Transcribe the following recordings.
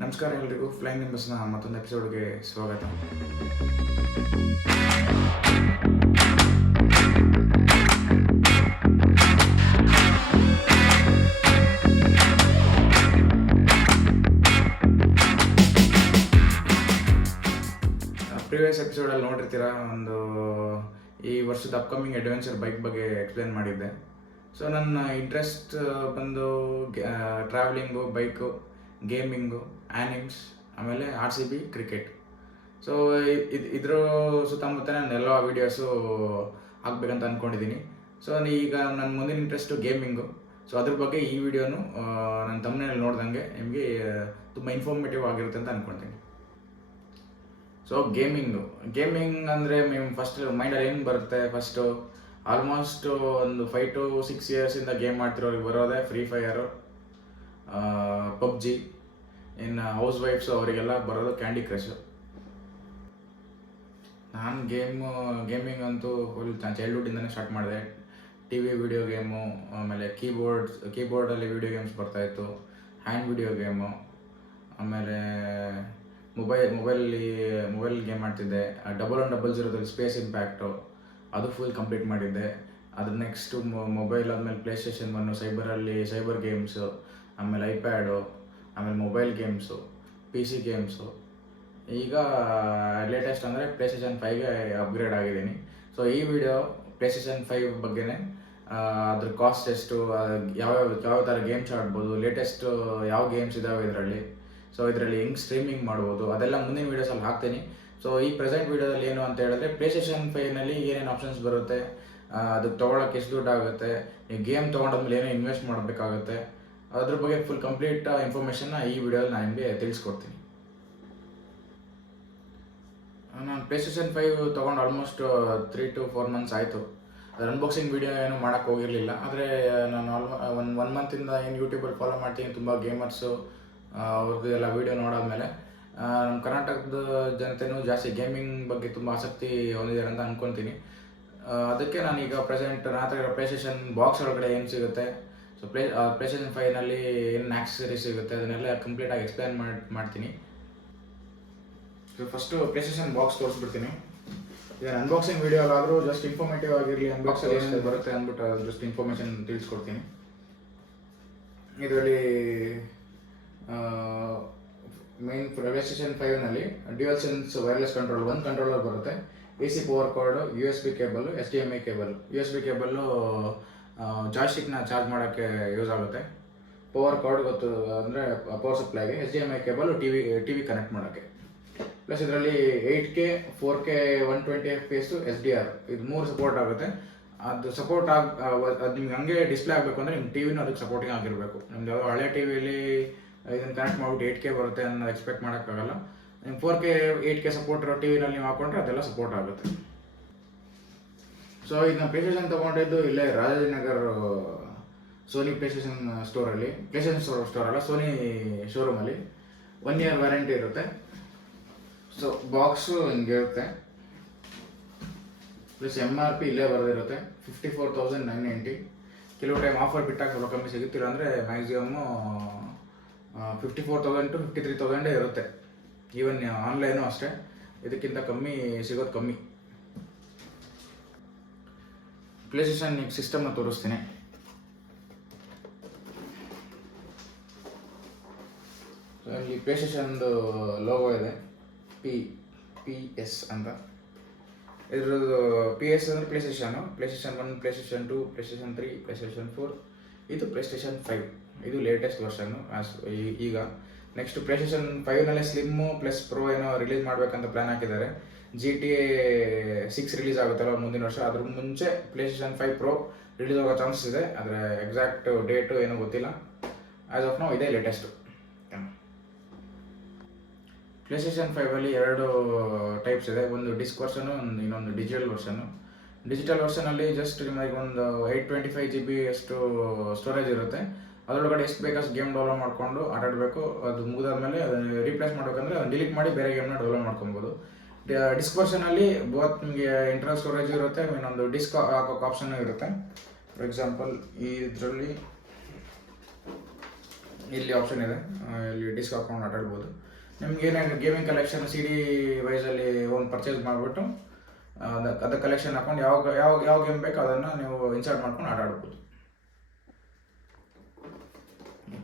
ನಮಸ್ಕಾರ ಎಲ್ರಿಗೂ. ಫ್ಲೈಂಗ್ ನಿಂಬಸ್ನ ಮತ್ತೊಂದು ಎಪಿಸೋಡ್ಗೆ ಸ್ವಾಗತ. ಪ್ರೀವಿಯಸ್ ಎಪಿಸೋಡಲ್ಲಿ ನೋಡಿರ್ತೀರ, ಒಂದು ಈ ವರ್ಷದ ಅಪ್ಕಮಿಂಗ್ ಅಡ್ವೆಂಚರ್ ಬೈಕ್ ಬಗ್ಗೆ ಎಕ್ಸ್ಪ್ಲೇನ್ ಮಾಡಿದ್ದೆ. ಸೊ ನನ್ನ ಇಂಟ್ರೆಸ್ಟ್ ಬಂದು ಟ್ರಾವೆಲಿಂಗು ಬೈಕು ಗೇಮಿಂಗು ಆ್ಯನಿಮ್ಸ್, ಆಮೇಲೆ R C B, cricket. So ಇದು, ಇದ್ರ ಸುತ್ತಮುತ್ತ ನಾನು ಎಲ್ಲ ವೀಡಿಯೋಸು ಹಾಕ್ಬೇಕಂತ ಅಂದ್ಕೊಂಡಿದ್ದೀನಿ ಸೊ ಈಗ ನನ್ನ ಮುಂದಿನ ಇಂಟ್ರೆಸ್ಟು ಗೇಮಿಂಗು ಸೊ ಅದ್ರ ಬಗ್ಗೆ ಈ ವಿಡಿಯೋನು ನನ್ನ ತಮ್ಮನೇಲಿ ನೋಡ್ದಂಗೆ ನಿಮಗೆ ತುಂಬ ಇನ್ಫಾರ್ಮೇಟಿವ್ ಆಗಿರುತ್ತೆ ಅಂತ ಅಂದ್ಕೊಳ್ತೀನಿ ಸೊ ಗೇಮಿಂಗು ಗೇಮಿಂಗ್ ಅಂದರೆ మేము ಫಸ್ಟ್ ಮೈಂಡಲ್ಲಿ ಏನು ಬರುತ್ತೆ? ಫಸ್ಟು ಆಲ್ಮೋಸ್ಟ್ ಒಂದು ಫೈವ್ ಟು ಸಿಕ್ಸ್ ಇಯರ್ಸಿಂದ ಗೇಮ್ ಮಾಡ್ತಿರೋರಿಗೆ ಬರೋದೇ ಫ್ರೀ ಫೈಯರು ಪಬ್ಜಿ ಇನ್ನು ಹೌಸ್ ವೈಫ್ಸ್ ಅವರಿಗೆಲ್ಲ ಬರೋದು ಕ್ಯಾಂಡಿ ಕ್ರಶು ನಾನು ಗೇಮು ಗೇಮಿಂಗ್ ಅಂತೂ ಫುಲ್ ಚೈಲ್ಡ್ಹುಡ್ಡಿಂದನೇ ಸ್ಟಾರ್ಟ್ ಮಾಡಿದೆ. ಟಿ ವಿ ವಿಡಿಯೋ ಗೇಮು ಆಮೇಲೆ ಕೀಬೋರ್ಡ್ ಕೀಬೋರ್ಡಲ್ಲಿ ವಿಡಿಯೋ ಗೇಮ್ಸ್ ಬರ್ತಾಯಿತ್ತು ಹ್ಯಾಂಡ್ ವಿಡಿಯೋ ಗೇಮು ಆಮೇಲೆ ಮೊಬೈಲ್ ಮೊಬೈಲಲ್ಲಿ ಮೊಬೈಲ್ ಗೇಮ್ ಆಡ್ತಿದ್ದೆ. ಡಬಲ್ ಒನ್ ಡಬಲ್ ಜೀರೋದಲ್ಲಿ ಸ್ಪೇಸ್ ಇಂಪ್ಯಾಕ್ಟು ಅದು ಫುಲ್ ಕಂಪ್ಲೀಟ್ ಮಾಡಿದ್ದೆ. ಅದ್ರ ನೆಕ್ಸ್ಟು ಮೊಬೈಲ್ ಆದಮೇಲೆ ಪ್ಲೇ ಸ್ಟೇಷನ್ ಒನ್ನು ಸೈಬರಲ್ಲಿ ಸೈಬರ್ ಗೇಮ್ಸು ಆಮೇಲೆ ಐಪ್ಯಾಡು ಆಮೇಲೆ mobile games P C games ಈಗ ಲೇಟೆಸ್ಟ್ ಅಂದರೆ ಪ್ಲೇ ಸ್ಟೇಷನ್ ಫೈವ್ಗೆ ಅಪ್ಗ್ರೇಡ್ ಆಗಿದ್ದೀನಿ. ಸೊ ಈ ವಿಡಿಯೋ ಪ್ಲೇ ಸ್ಟೇಷನ್ ಫೈವ್ ಬಗ್ಗೆನೇ ಅದ್ರ ಕಾಸ್ಟ್ ಎಷ್ಟು ಯಾವ ಯಾವ ಥರ ಗೇಮ್ಸ್ ಆಡ್ಬೋದು ಲೇಟೆಸ್ಟ್ ಯಾವ ಗೇಮ್ಸ್ ಇದಾವೆ ಇದರಲ್ಲಿ. ಸೊ ಇದರಲ್ಲಿ ಹೆಂಗೆ ಸ್ಟ್ರೀಮಿಂಗ್ ಮಾಡ್ಬೋದು, ಅದೆಲ್ಲ ಮುಂದಿನ ವೀಡಿಯೋಸಲ್ಲಿ ಹಾಕ್ತೀನಿ. ಸೊ ಈ ಪ್ರೆಸೆಂಟ್ ವೀಡಿಯೋದಲ್ಲಿ ಏನು ಅಂತ ಹೇಳಿದ್ರೆ ಪ್ಲೇ ಸ್ಟೇಷನ್ ಫೈವ್ನಲ್ಲಿ ಏನೇನು ಆಪ್ಷನ್ಸ್ ಬರುತ್ತೆ ಅದಕ್ಕೆ ತೊಗೊಳಕ್ಕೆ ಎಷ್ಟು ದುಡ್ಡು ಆಗುತ್ತೆ ನೀವು ಗೇಮ್ ತೊಗೊಂಡಾದ್ಮೇಲೆ ಏನೋ ಇನ್ವೆಸ್ಟ್ ಮಾಡಬೇಕಾಗುತ್ತೆ ಅದ್ರ ಬಗ್ಗೆ ಫುಲ್ ಕಂಪ್ಲೀಟ್ ಇನ್ಫಾರ್ಮೇಷನ್ನ ಈ ವಿಡಿಯೋದಲ್ಲಿ ನಾನು ನಿಮಗೆ ತಿಳಿಸ್ಕೊಡ್ತೀನಿ. ನಾನು ಪ್ಲೇ ಸ್ಟೇಷನ್ ಫೈವ್ ತೊಗೊಂಡು almost three to four months ಆಯಿತು. ಅದ್ರ ಅನ್ಬಾಕ್ಸಿಂಗ್ ವೀಡಿಯೋ ಏನು ಮಾಡೋಕ್ಕೆ ಹೋಗಿರಲಿಲ್ಲ. ಆದರೆ, ನಾನು ಆಲ್ಮೋ ಒನ್ ಒನ್ ಮಂತಿಂದ ಏನು ಯೂಟ್ಯೂಬಲ್ಲಿ ಫಾಲೋ ಮಾಡ್ತೀನಿ, ತುಂಬ ಗೇಮರ್ಸು ಅವ್ರದ್ದು ಎಲ್ಲ ವೀಡಿಯೋ ನೋಡಾದ್ಮೇಲೆ ನಮ್ಮ ಕರ್ನಾಟಕದ ಜನತೆಯೂ ಜಾಸ್ತಿ ಗೇಮಿಂಗ್ ಬಗ್ಗೆ ತುಂಬ ಆಸಕ್ತಿ ಹೊಂದಿದ್ದಾರೆ ಅಂತ ಅಂದ್ಕೊತೀನಿ ಅದಕ್ಕೆ ನಾನೀಗ ಪ್ರೆಸೆಂಟ್ ನಾತ್ರ ಪ್ಲೇ ಸ್ಟೇಷನ್ ಬಾಕ್ಸ್ ಒಳಗಡೆ ಏನು ಸಿಗುತ್ತೆ? ಸೊ ಪ್ಲೇ ಪ್ಲೇ ಸ್ಟೇಷನ್ ಫೈವ್ನಲ್ಲಿ ಏನು ಆಕ್ಸಸರೀಸ್ ಸಿಗುತ್ತೆ ಅದನ್ನೆಲ್ಲ ಕಂಪ್ಲೀಟಾಗಿ ಎಕ್ಸ್ಪ್ಲೇನ್ ಮಾಡಿ, ಮಾಡ್ತೀನಿ. ಸೊ ಫಸ್ಟು ಪ್ಲೇ ಬಾಕ್ಸ್ ತೋರಿಸ್ಬಿಡ್ತೀನಿ. ಅನ್ಬಾಕ್ಸಿಂಗ್ ವಿಡಿಯೋ ಆದರೂ ಜಸ್ಟ್ ಇನ್ಫಾರ್ಮೇಟಿವ್ ಆಗಿರಲಿ ಅನ್ಬಾಕ್ಸಲ್ಲಿ ಏನೇನು ಬರುತ್ತೆ ಅಂದ್ಬಿಟ್ಟು ಜಸ್ಟ್ ಇನ್ಫಾರ್ಮೇಷನ್ ತಿಳಿಸ್ಕೊಡ್ತೀನಿ. ಇದರಲ್ಲಿ ಮೇನ್ ಪ್ಲೇ ಸ್ಟೇಷನ್ ಫೈವ್ನಲ್ಲಿ ಡ್ಯೂಯಲ್ ಸೆನ್ಸ್ ವೈರ್ಲೆಸ್ ಕಂಟ್ರೋಲ್ ಒಂದು ಕಂಟ್ರೋಲರ್ ಬರುತ್ತೆ. A C power cord U S B cable H D M I cable U S B cable ಜಾಯ್ಸ್ಟಿಕ್ನ charge ಮಾಡೋಕ್ಕೆ ಯೂಸ್ ಆಗುತ್ತೆ. ಪವರ್ ಕಾರ್ಡ್ ಗೊತ್ತು, ಅಂದರೆ power ಸಪ್ಲೈಗೆ H D M I cable T V T V connect ಮಾಡೋಕ್ಕೆ. Plus ಇದರಲ್ಲಿ eight K four K one twenty F P S S D R ಇದು ಮೂರು support ಆಗುತ್ತೆ. ಅದು ಸಪೋರ್ಟ್ ಆಗ ಅದು ನಿಮ್ಗೆ ಹಂಗೆ ಡಿಸ್ಪ್ಲೇ ಆಗಬೇಕು ಅಂದರೆ ನಿಮ್ಮ ಟಿ ವಿನೂ ಅದಕ್ಕೆ ಸಪೋರ್ಟಿಂಗ್ ಆಗಿರಬೇಕು. ನಿಮ್ದು ಯಾವುದೋ ಹಳೆ ಟಿ ವಿಲಿ ಇದನ್ನು ಕನೆಕ್ಟ್ ಮಾಡ್ಬಿಟ್ಟು ಏಯ್ಟ್ ಕೆ ಬರುತ್ತೆ ಅನ್ನೋ ಎಕ್ಸ್ಪೆಕ್ಟ್ ಮಾಡೋಕ್ಕಾಗಲ್ಲ. ನಿಮ್ಮ four K eight K support ಇರೋ ಟಿ ವಿನಲ್ಲಿ ನೀವು ಹಾಕೊಂಡ್ರೆ ಅದೆಲ್ಲ ಸಪೋರ್ಟ್ ಆಗುತ್ತೆ. ಸೊ ಇದನ್ನ ಪ್ಲೇ ಸ್ಟೇಷನ್ ತೊಗೊಂಡಿದ್ದು ಇಲ್ಲೇ ರಾಜಾಜಿನಗರ್ ಸೋನಿ ಪ್ಲೇ ಸ್ಟೇಷನ್ ಸ್ಟೋರಲ್ಲಿ ಪ್ಲೇ ಸ್ಟೋರ್ ಸ್ಟೋರ್ ಅಲ್ಲ ಸೋನಿ ಶೋರೂಮಲ್ಲಿ ಒನ್ ಇಯರ್ ವ್ಯಾರಂಟಿ ಇರುತ್ತೆ. ಸೊ ಬಾಕ್ಸು ಹಿಂಗೆ ಇರುತ್ತೆ. ಪ್ಲಸ್ ಎಂ ಆರ್ ಪಿ ಇಲ್ಲೇ ಬರೆದಿರುತ್ತೆ. Fifty four thousand nine ninety ಕೆಲವು ಟೈಮ್ ಆಫರ್ ಬಿಟ್ಟಾಗ ಸ್ವಲ್ಪ ಕಮ್ಮಿ ಸಿಗುತ್ತಿಲ್ಲ ಅಂದರೆ maximum fifty four thousand to fifty three ತೌಸಂಡೇ ಇರುತ್ತೆ ಈವನ್ ಆನ್ಲೈನು ಅಷ್ಟೇ. ಇದಕ್ಕಿಂತ ಕಮ್ಮಿ ಸಿಗೋದು ಕಮ್ಮಿ. ಪ್ಲೇ ಸ್ಟೇಷನ್ ಸಿಸ್ಟಮ್ನ ತೋರಿಸ್ತೀನಿ. ಇಲ್ಲಿ ಪ್ಲೇ ಸ್ಟೇಷನ್ದು ಲೋಗೋ ಇದೆ. ಪಿ ಪಿ ಎಸ್ ಅಂತ. ಇದ್ರದ್ದು ಪಿ ಎಸ್ ಅಂದ್ರೆ PlayStation PlayStation one PlayStation two PlayStation three PlayStation four. ಇದು ಪ್ಲೇ ಸ್ಟೇಷನ್ ಫೈವ್. ಇದು ಲೇಟೆಸ್ಟ್ ವರ್ಷನ್ನು ಆಸ್ ಈಗ ನೆಕ್ಸ್ಟ್ ಪ್ಲೇ ಸ್ಟೇಷನ್ ಫೈವ್ನಲ್ಲೇ ಸ್ಲಿಮ್ಮು ಪ್ಲಸ್ ಪ್ರೋ ಏನೋ ರಿಲೀಸ್ ಮಾಡಬೇಕಂತ ಪ್ಲ್ಯಾನ್ ಹಾಕಿದ್ದಾರೆ. G T A six release ಆಗುತ್ತಲ್ಲ ಮುಂದಿನ ವರ್ಷ, ಅದ್ರ ಮುಂಚೆ PlayStation five pro release ಆಗೋ ಚಾನ್ಸಸ್ ಇದೆ. ಅದರ ಎಕ್ಸಾಕ್ಟ್ ಡೇಟು ಏನೂ ಗೊತ್ತಿಲ್ಲ. ಆ್ಯಸ್ ಆಫ್ ನಾವು ಇದೇ ಲೇಟೆಸ್ಟು ಪ್ಲೇ ಸ್ಟೇಷನ್ ಫೈವಲ್ಲಿ ಎರಡು ಟೈಪ್ಸ್ ಇದೆ. ಒಂದು ಡಿಸ್ಕ್ ವರ್ಷನು ಒಂದು ಇನ್ನೊಂದು ಡಿಜಿಟಲ್ ವರ್ಷನು ಡಿಜಿಟಲ್ ವರ್ಷನಲ್ಲಿ ಜಸ್ಟ್ ನಿಮಗೆ ಒಂದು eight twenty five G B ಅಷ್ಟು ಸ್ಟೋರೇಜ್ ಇರುತ್ತೆ. ಅದರೊಳಗಡೆ ಎಷ್ಟು ಬೇಕಷ್ಟು ಗೇಮ್ ಡೌನ್ಲೋಡ್ ಮಾಡಿಕೊಂಡು ಆಟಾಡಬೇಕು. ಅದು ಮುಗಿದಾದ್ಮೇಲೆ ಅದನ್ನು ರೀಪ್ಲೇಸ್ ಮಾಡಬೇಕಂದ್ರೆ ಅದನ್ನು ಡಿಲೀಟ್ ಮಾಡಿ ಬೇರೆ ಗೇಮ್ನ ಡೌನ್ಲೋಡ್ ಮಾಡ್ಕೊಬೋದು ಡಿಸ್ಕ್ ವರ್ಷನಲ್ಲಿ ಬೋತ್ ನಿಮಗೆ ಇಂಟರ್ನಲ್ ಸ್ಟೋರೇಜ್ ಇರುತ್ತೆ ಇನ್ನೊಂದು ಡಿಸ್ಕ್ ಹಾಕೋಕೆ ಆಪ್ಷನ್ ಇರುತ್ತೆ. ಫಾರ್ ಎಕ್ಸಾಂಪಲ್ ಈ ಇದರಲ್ಲಿ ಇಲ್ಲಿ ಆಪ್ಷನ್ ಇದೆ. ಇಲ್ಲಿ ಡಿಸ್ಕ್ ಹಾಕೊಂಡು ಆಟಾಡ್ಬೋದು ನಿಮ್ಗೆ ಏನೇನು ಗೇಮಿಂಗ್ ಕಲೆಕ್ಷನ್ ಸಿ ಡಿ ವೈಸಲ್ಲಿ ಒಂದು ಪರ್ಚೇಸ್ ಮಾಡಿಬಿಟ್ಟು ಅದ ಕಲೆಕ್ಷನ್ ಹಾಕೊಂಡು ಯಾವ ಯಾವ ಯಾವ ಗೇಮ್ ಬೇಕು ಅದನ್ನು ನೀವು ಇನ್ಸರ್ಟ್ ಮಾಡ್ಕೊಂಡು ಆಟ ಆಡ್ಬೋದು.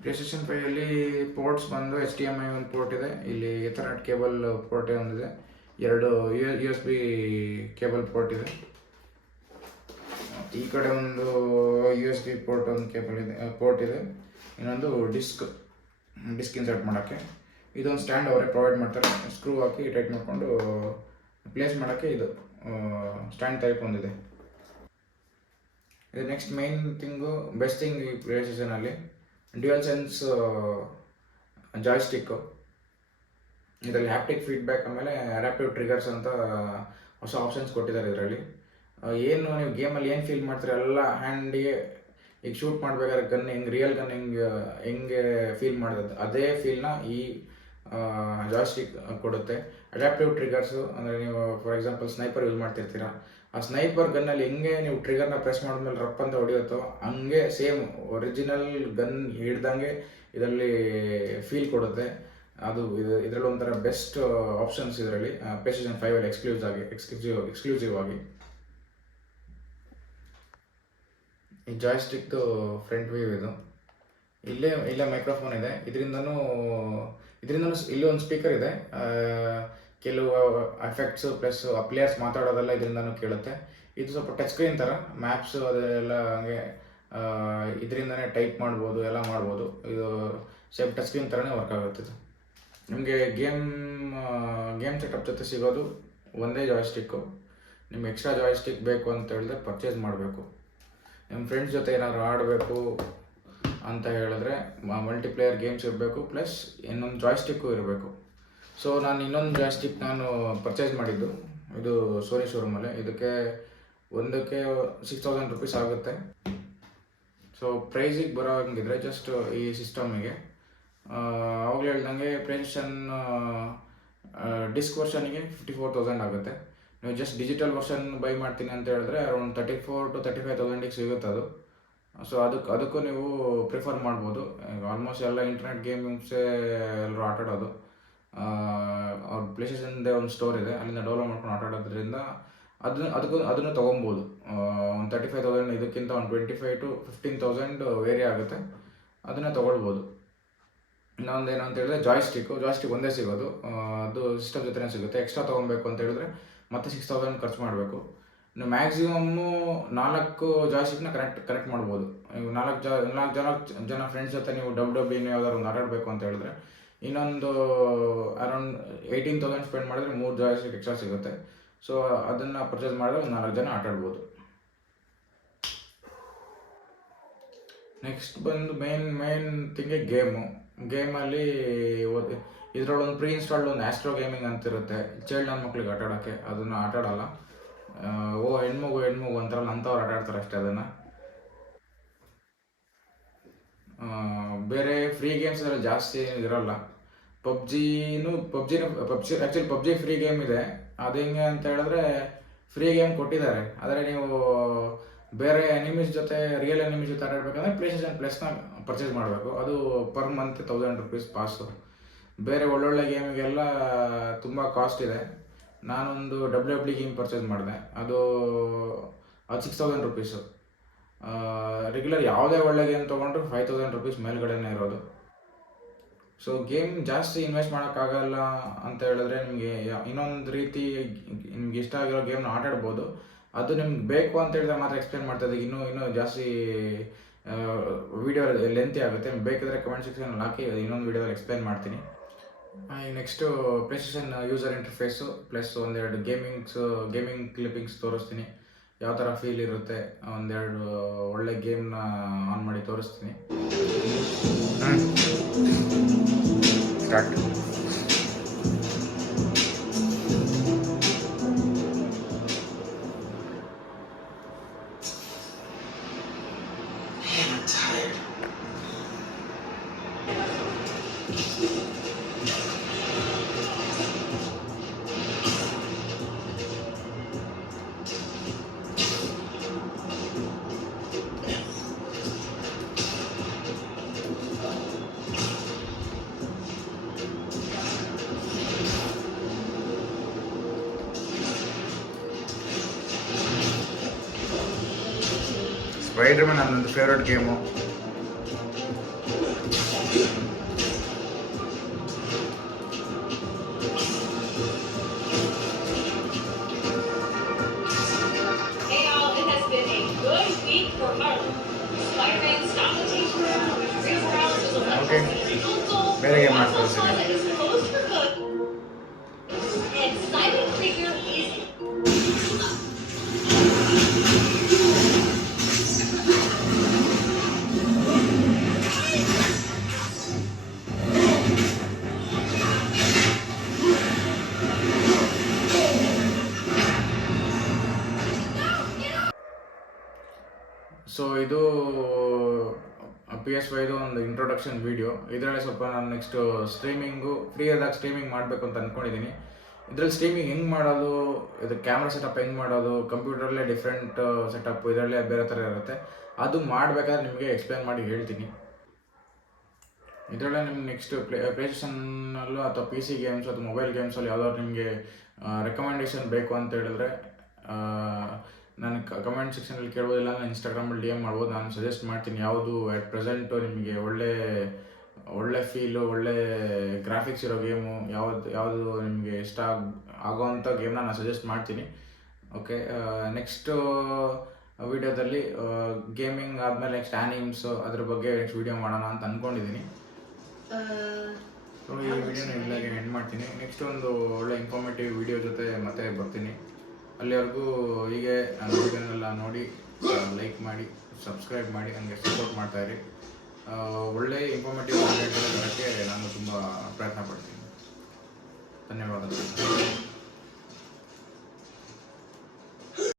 ಪ್ಲೇ ಸ್ಟೇಷನ್ ಫೈವಲ್ಲಿ ಪೋರ್ಟ್ಸ್ ಬಂದು ಎಚ್ ಡಿ ಎಂ ಐ ಒಂದು ಪೋರ್ಟ್ ಇದೆ. ಇಲ್ಲಿ ಎಥರ್ನೆಟ್ ಕೇಬಲ್ ಪೋರ್ಟ್ ಒಂದಿದೆ. ಎರಡು U S B cable port ಇದೆ. ಈ ಕಡೆ ಒಂದು ಯು ಎಸ್ ಬಿ ಪೋರ್ಟ್ ಒಂದು ಕೇಬಲ್ ಇದೆ ಪೋರ್ಟ್ ಇದೆ. ಇನ್ನೊಂದು ಡಿಸ್ಕ್ ಡಿಸ್ಕ್ ಇನ್ಸರ್ಟ್ ಮಾಡೋಕ್ಕೆ. ಇದೊಂದು ಸ್ಟ್ಯಾಂಡ್ ಅವರೇ ಪ್ರೊವೈಡ್ ಮಾಡ್ತಾರೆ. ಸ್ಕ್ರೂ ಹಾಕಿ ಟೈಟ್ ಮಾಡಿಕೊಂಡು ಪ್ಲೇಸ್ ಮಾಡೋಕ್ಕೆ ಇದು ಸ್ಟ್ಯಾಂಡ್ ಟೈಪ್ ಒಂದಿದೆ. ಇದು next main thing best thing ಈ ಪ್ಲೇ ಸ್ಟೇಷನಲ್ಲಿ ಡ್ಯುಯಲ್ ಸೆನ್ಸ್ ಜಾಯ್ಸ್ಟಿಕ್ಕು ಇದರಲ್ಲಿ ಹ್ಯಾಪ್ಟಿಕ್ ಫೀಡ್ಬ್ಯಾಕ್ ಆಮೇಲೆ ಅಡ್ಯಾಪ್ಟಿವ್ ಟ್ರಿಗರ್ಸ್ ಅಂತ ಹೊಸ ಆಪ್ಷನ್ಸ್ ಕೊಟ್ಟಿದ್ದಾರೆ ಇದರಲ್ಲಿ. ಏನು ನೀವು ಗೇಮಲ್ಲಿ ಏನು ಫೀಲ್ ಮಾಡ್ತೀರ? ಎಲ್ಲ ಹ್ಯಾಂಡಿಗೆ ಈಗ ಶೂಟ್ ಮಾಡ್ಬೇಕಾದ್ರೆ ಗನ್ ಹೆಂಗೆ ರಿಯಲ್ ಗನ್ ಹೆಂಗೆ ಹೆಂಗೆ ಫೀಲ್ ಮಾಡೋದು ಅದೇ ಫೀಲ್ನ ಈ ಜಾಯ್ಸ್ಟಿಕ್ ಕೊಡುತ್ತೆ. ಅಡ್ಯಾಪ್ಟಿವ್ ಟ್ರಿಗರ್ಸು ಅಂದರೆ ನೀವು ಫಾರ್ ಎಕ್ಸಾಂಪಲ್ ಸ್ನೈಪರ್ ಯೂಸ್ ಮಾಡ್ತಿರ್ತೀರ? ಆ ಸ್ನೈಪರ್ ಗನ್ನಲ್ಲಿ ಹೆಂಗೆ ನೀವು ಟ್ರಿಗರ್ನ ಪ್ರೆಸ್ ಮಾಡಿದ್ಮೇಲೆ ರಪ್ ಅಂತ ಹೊಡೆಯುತ್ತೋ, ಹಂಗೆ ಸೇಮ್ ಒರಿಜಿನಲ್ ಗನ್ ಹಿಡ್ದಂಗೆ ಇದರಲ್ಲಿ ಫೀಲ್ ಕೊಡುತ್ತೆ. ಅದು ಇದು ಇದರಲ್ಲಿ ಒಂಥರ ಬೆಸ್ಟ್ ಆಪ್ಷನ್ಸ್ ಇದರಲ್ಲಿ. ಪ್ಲೇಸ್ಟೇಷನ್ ಫೈವಲ್ಲಿ ಎಕ್ಸ್ಕ್ಲೂಸ್ ಆಗಿ ಎಕ್ಸ್ಕ್ಲೂಸಿವ್ ಎಕ್ಸ್ಕ್ಲೂಸಿವ್ ಆಗಿ. ಈ ಜಾಯ್ಸ್ಟಿಕ್ದು ಫ್ರಂಟ್ ವ್ಯೂ ಇದು. ಇಲ್ಲೇ ಇಲ್ಲೇ ಮೈಕ್ರೋಫೋನ್ ಇದೆ. ಇದರಿಂದನೂ ಇದರಿಂದನೂ ಇಲ್ಲೂ ಒಂದು ಸ್ಪೀಕರ್ ಇದೆ. ಕೆಲವು ಎಫೆಕ್ಟ್ಸು ಪ್ಲಸ್ ಪ್ಲೇಯರ್ಸ್ ಮಾತಾಡೋದೆಲ್ಲ ಇದರಿಂದನೂ ಕೇಳುತ್ತೆ. ಇದು ಸ್ವಲ್ಪ ಟಚ್ ಸ್ಕ್ರೀನ್ ಥರ. ಮ್ಯಾಪ್ಸು ಅದೆಲ್ಲ ಹಂಗೆ ಇದರಿಂದನೇ ಟೈಪ್ ಮಾಡ್ಬೋದು, ಎಲ್ಲ ಮಾಡ್ಬೋದು. ಇದು ಸೇಮ್ ಟಚ್ ಸ್ಕ್ರೀನ್ ಥರನೇ ವರ್ಕ್ ಆಗುತ್ತೆ ನಿಮಗೆ ಗೇಮ್ ಗೇಮ್ ಸೆಟಪ್ ಜೊತೆ ಸಿಗೋದು ಒಂದೇ ಜಾಯ್ಸ್ಟಿಕ್ಕು ನಿಮ್ಗೆ ಎಕ್ಸ್ಟ್ರಾ ಜಾಯ್ಸ್ಟಿಕ್ ಬೇಕು ಅಂತ ಹೇಳಿದ್ರೆ ಪರ್ಚೇಸ್ ಮಾಡಬೇಕು. ನಿಮ್ಮ ಫ್ರೆಂಡ್ಸ್ ಜೊತೆ ಏನಾದ್ರು ಆಡಬೇಕು ಅಂತ ಹೇಳಿದ್ರೆ ಮಲ್ಟಿಪ್ಲೇಯರ್ ಗೇಮ್ಸ್ ಇರಬೇಕು ಪ್ಲಸ್ ಇನ್ನೊಂದು ಜಾಯ್ಸ್ಟಿಕ್ಕು ಇರಬೇಕು. ಸೊ ನಾನು ಇನ್ನೊಂದು ಜಾಯ್ಸ್ಟಿಕ್ ನಾನು ಪರ್ಚೇಸ್ ಮಾಡಿದ್ದು. ಇದು ಸೋನಿ ಶೋರೂಮಲ್ಲಿ ಇದಕ್ಕೆ ಒಂದಕ್ಕೆ ಸಿಕ್ಸ್ ತೌಸಂಡ್ ರುಪೀಸ್ ಆಗುತ್ತೆ. ಸೊ ಪ್ರೈಸಿಗೆ ಬರೋ ಹಂಗಿದ್ರೆ ಜಸ್ಟ್ ಈ ಸಿಸ್ಟಮಿಗೆ ಅವಾಗಲೇ ಹೇಳ್ದಂಗೆ ಪೆನ್ಷನ್ ಡಿಸ್ಕ್ ವರ್ಷನಿಗೆ ಫಿಫ್ಟಿ ಫೋರ್ ತೌಸಂಡ್ ಆಗುತ್ತೆ. ನೀವು ಜಸ್ಟ್ ಡಿಜಿಟಲ್ ವರ್ಷನ್ ಬೈ ಮಾಡ್ತೀನಿ ಅಂತ ಹೇಳಿದ್ರೆ around thirty four to thirty five ತೌಸಂಡಿಗೆ ಸಿಗುತ್ತೆ ಅದು. ಸೊ ಅದಕ್ಕೆ ಅದಕ್ಕೂ ನೀವು ಪ್ರಿಫರ್ ಮಾಡ್ಬೋದು. ಆಲ್ಮೋಸ್ಟ್ ಎಲ್ಲ ಇಂಟರ್ನೆಟ್ ಗೇಮಿಂಗ್ಸೇ ಎಲ್ಲರೂ ಆಟಾಡೋದು. ಅವ್ರ ಪ್ಲೇ ಸ್ಟೇಷನ್ದೇ ಒಂದು ಸ್ಟೋರ್ ಇದೆ. ಅಲ್ಲಿಂದ ಡೌನ್ಲೋಡ್ ಮಾಡ್ಕೊಂಡು ಆಟಾಡೋದ್ರಿಂದ ಅದನ್ನ, ಅದಕ್ಕೂ, ಅದನ್ನು ತೊಗೊಬೋದು. ಒಂದು ತರ್ಟಿ ಫೈವ್ ತೌಸಂಡ್ ಇದಕ್ಕಿಂತ ಒಂದು twenty five to fifteen thousand vary ಆಗುತ್ತೆ. ಅದನ್ನು ತೊಗೊಳ್ಬೋದು. ಇನ್ನೊಂದು ಏನು ಅಂತ ಹೇಳಿದ್ರೆ ಜಾಯ್ಸ್ಟಿಕ್ಕು ಜಾಯ್ಸ್ಟಿಕ್ ಒಂದೇ ಸಿಗೋದು. ಅದು ಸಿಸ್ಟಮ್ ಜೊತೆನೇ ಸಿಗುತ್ತೆ. ಎಕ್ಸ್ಟ್ರಾ ತೊಗೊಬೇಕು ಅಂತ ಹೇಳಿದ್ರೆ ಮತ್ತೆ ಸಿಕ್ಸ್ ತೌಸಂಡ್ ಖರ್ಚು ಮಾಡಬೇಕು. ಇನ್ನು ಮ್ಯಾಕ್ಸಿಮಮ್ಮು ನಾಲ್ಕು ಜಾಯ್ಸ್ಟಿಕ್ನ ಕನೆಕ್ಟ್ ಕನೆಕ್ಟ್ ಮಾಡ್ಬೋದು. ನೀವು ನಾಲ್ಕು ಜ, ನಾಲ್ಕು ಜನ ಜನ ಫ್ರೆಂಡ್ಸ್ ಜೊತೆ ನೀವು ಡಬ್ ಡಬ್ಬಿನ ಯಾವ್ದಾದ್ರು ಒಂದು ಆಟಾಡಬೇಕು ಅಂತ ಹೇಳಿದ್ರೆ ಇನ್ನೊಂದು ಅರೌಂಡ್ ಏಯ್ಟೀನ್ ತೌಸಂಡ್ ಸ್ಪೆಂಡ್ ಮಾಡಿದ್ರೆ ಮೂರು ಜಾಯ್ಸ್ಟಿಕ್ ಎಕ್ಸ್ಟ್ರಾ ಸಿಗುತ್ತೆ. ಸೊ ಅದನ್ನು ಪರ್ಚೇಸ್ ಮಾಡಿದ್ರೆ ಒಂದು ನಾಲ್ಕು ಜನ ಆಟಾಡ್ಬೋದು. ನೆಕ್ಸ್ಟ್ ಬಂದು ಮೇನ್ ಮೇನ್ ತಿಂಗೆ ಗೇಮು ಗೇಮಲ್ಲಿ ಇದರೊಳೊಂದು ಪ್ರೀ ಇನ್ಸ್ಟಾಲ್ಡ್ ಒಂದು ಆಸ್ಟ್ರೋ ಗೇಮಿಂಗ್ ಅಂತಿರುತ್ತೆ. ಚೈಲ್ಡ್ ನನ್ನ ಮಕ್ಳಿಗೆ ಆಟ ಆಡೋಕ್ಕೆ. ಅದನ್ನು ಆಟ ಆಡೋಲ್ಲ. ಓ, ಹೆಣ್ಮಗು ಹೆಣ್ಮಗು ಅಂತಾರಲ್ಲ ಅಂಥವ್ರು ಆಟ ಆಡ್ತಾರೆ ಅಷ್ಟೇ ಅದನ್ನು. ಬೇರೆ ಫ್ರೀ ಗೇಮ್ಸ್ ಅಂದರೆ ಜಾಸ್ತಿ ಇರೋಲ್ಲ. ಪಬ್ಜಿನೂ ಪಬ್ಜಿನೂ, PUBG actually PUBG free game ಇದೆ. ಅದು ಹೆಂಗೆ ಅಂತ ಹೇಳಿದ್ರೆ ಫ್ರೀ ಗೇಮ್ ಕೊಟ್ಟಿದ್ದಾರೆ. ಆದರೆ ನೀವು ಬೇರೆ ಎನಿಮೀಸ್ ಜೊತೆ ರಿಯಲ್ ಎನಿಮೀಸ್ ಜೊತೆ ಆಟಾಡಬೇಕಂದ್ರೆ ಪ್ಲೇ ಸ್ಟೇಷನ್ ಪ್ಲಸ್ನ ಪರ್ಚೇಸ್ ಮಾಡಬೇಕು. ಅದು per month thousand rupees pass ಬೇರೆ ಒಳ್ಳೊಳ್ಳೆ ಗೇಮ್ಗೆಲ್ಲ ತುಂಬ ಕಾಸ್ಟ್ ಇದೆ. ನಾನೊಂದು ಡಬ್ಲ್ಯೂ ಡಬ್ಲ್ಯೂ ಗೇಮ್ ಪರ್ಚೇಸ್ ಮಾಡಿದೆ. ಅದು ಅದು ಸಿಕ್ಸ್ ತೌಸಂಡ್ ರುಪೀಸು ರೆಗ್ಯುಲರ್ ಯಾವುದೇ ಒಳ್ಳೆ ಗೇಮ್ ತೊಗೊಂಡ್ರು ಫೈವ್ ತೌಸಂಡ್ ರುಪೀಸ್ ಮೇಲ್ಗಡೆನೇ ಇರೋದು. ಸೊ ಗೇಮ್ ಜಾಸ್ತಿ ಇನ್ವೆಸ್ಟ್ ಮಾಡೋಕ್ಕಾಗಲ್ಲ ಅಂತ ಹೇಳಿದ್ರೆ ನಿಮಗೆ ಇನ್ನೊಂದು ರೀತಿ ನಿಮ್ಗೆ ಇಷ್ಟ ಆಗಿರೋ ಗೇಮ್ನ ಆಟ ಆಡ್ಬೋದು ಅದು ನಿಮ್ಗೆ ಬೇಕು ಅಂತ ಹೇಳಿದ್ರೆ ಮಾತ್ರ ಎಕ್ಸ್ಪ್ಲೇನ್ ಮಾಡ್ತದೆ ಇನ್ನೂ ಇನ್ನೂ ಜಾಸ್ತಿ ವಿಡಿಯೋ ಲೆಂತಿ ಆಗುತ್ತೆ. ನಿಮ್ಗೆ ಬೇಕಿದ್ರೆ ಕಮೆಂಟ್ ಸೆಕ್ಷನಲ್ಲಿ ಹಾಕಿ ಇನ್ನೊಂದು ವಿಡಿಯೋದಲ್ಲಿ ಎಕ್ಸ್ಪ್ಲೇನ್ ಮಾಡ್ತೀನಿ. Next PlayStation user interface plus ಒಂದೆರಡು ಗೇಮಿಂಗ್ಸು ಗೇಮಿಂಗ್ ಕ್ಲಿಪ್ಪಿಂಗ್ಸ್ ತೋರಿಸ್ತೀನಿ. ಯಾವ ಥರ ಫೀಲ್ ಇರುತ್ತೆ, ಒಂದೆರಡು ಒಳ್ಳೆ ಗೇಮ್ನ ಆನ್ ಮಾಡಿ ತೋರಿಸ್ತೀನಿ. ஸ்பைடர்மேன் அது அந்த ஃபேவரட் கேமும் ಎಸ್ ವೈದು ಒಂದು ಇಂಟ್ರೊಡಕ್ಷನ್ ವಿಡಿಯೋ ಇದರಲ್ಲಿ ಸ್ವಲ್ಪ ನಾನು ನೆಕ್ಸ್ಟ್ ಸ್ಟ್ರೀಮಿಂಗು ಫ್ರೀ ಆದಾಗ ಸ್ಟ್ರೀಮಿಂಗ್ ಮಾಡಬೇಕು ಅಂತ ಅಂದ್ಕೊಂಡಿದ್ದೀನಿ ಇದರಲ್ಲಿ ಸ್ಟ್ರೀಮಿಂಗ್ ಹೆಂಗೆ ಮಾಡೋದು, ಇದು ಕ್ಯಾಮ್ರಾ ಸೆಟಪ್ ಹೆಂಗೆ ಮಾಡೋದು ಕಂಪ್ಯೂಟರಲ್ಲೇ ಡಿಫ್ರೆಂಟ್ ಸೆಟಪ್ ಇದರಲ್ಲೇ ಬೇರೆ ಥರ ಇರುತ್ತೆ. ಅದು ಮಾಡಬೇಕಾದ್ರೆ ನಿಮಗೆ ಎಕ್ಸ್ಪ್ಲೇನ್ ಮಾಡಿ ಹೇಳ್ತೀನಿ. ಇದರಲ್ಲೇ ನಿಮ್ಗೆ ನೆಕ್ಸ್ಟ್ ಪ್ಲೇ ಪ್ಲೇಸ್ಟೇಷನ್ನಲ್ಲೂ ಅಥವಾ ಪಿ ಸಿ ಗೇಮ್ಸ್ ಅಥವಾ ಮೊಬೈಲ್ ಗೇಮ್ಸಲ್ಲಿ ಯಾವ್ದಾದ್ರು ನಿಮಗೆ ರೆಕಮೆಂಡೇಷನ್ ಬೇಕು ಅಂತ ಹೇಳಿದ್ರೆ ನಾನು ಕಮೆಂಟ್ ಸೆಕ್ಷನಲ್ಲಿ ಕೇಳ್ಬೋದಿಲ್ಲ ನಾನು ಇನ್ಸ್ಟಾಗ್ರಾಮಲ್ಲಿ ಡಿ ಎಂ ಮಾಡ್ಬೋದು. ನಾನು ಸಜೆಸ್ಟ್ ಮಾಡ್ತೀನಿ ಯಾವುದು ಅಟ್ ಪ್ರೆಸೆಂಟು ನಿಮಗೆ ಒಳ್ಳೆ ಒಳ್ಳೆ ಫೀಲು ಒಳ್ಳೆ ಗ್ರಾಫಿಕ್ಸ್ ಇರೋ ಗೇಮು ಯಾವ್ದು ಯಾವುದು ನಿಮಗೆ ಇಷ್ಟ ಆಗ್ ಆಗೋವಂಥ ಗೇಮ್ನ ನಾನು ಸಜೆಸ್ಟ್ ಮಾಡ್ತೀನಿ. ಓಕೆ ನೆಕ್ಸ್ಟ್ ವಿಡಿಯೋದಲ್ಲಿ ಗೇಮಿಂಗ್ ಆದಮೇಲೆ ನೆಕ್ಸ್ಟ್ ಆ್ಯನಿಮ್ಸು ಅದ್ರ ಬಗ್ಗೆ ನೆಕ್ಸ್ಟ್ ವಿಡಿಯೋ ಮಾಡೋಣ ಅಂತ ಅಂದ್ಕೊಂಡಿದ್ದೀನಿ ಸೊ ಈ ವಿಡಿಯೋನ ಇಲ್ಲಾಗೆ ಎಂಡ್ ಮಾಡ್ತೀನಿ. ನೆಕ್ಸ್ಟ್ ಒಂದು ಒಳ್ಳೆ ಇನ್ಫಾರ್ಮೇಟಿವ್ ವಿಡಿಯೋ ಜೊತೆ ಮತ್ತೆ ಬರ್ತೀನಿ. ಅಲ್ಲಿವರೆಗೂ ಹೀಗೆ ನನ್ನ ನೋಡಿ ಲೈಕ್ ಮಾಡಿ ಸಬ್ಸ್ಕ್ರೈಬ್ ಮಾಡಿ ನನಗೆ ಸಪೋರ್ಟ್ ಮಾಡ್ತಾಯಿರಿ ಒಳ್ಳೆ ಇನ್ಫಾರ್ಮೇಟಿವ್ ಬರೋಕ್ಕೆ ನಾನು ತುಂಬ ಪ್ರಯತ್ನ ಪಡ್ತೀನಿ. ಧನ್ಯವಾದಗಳು.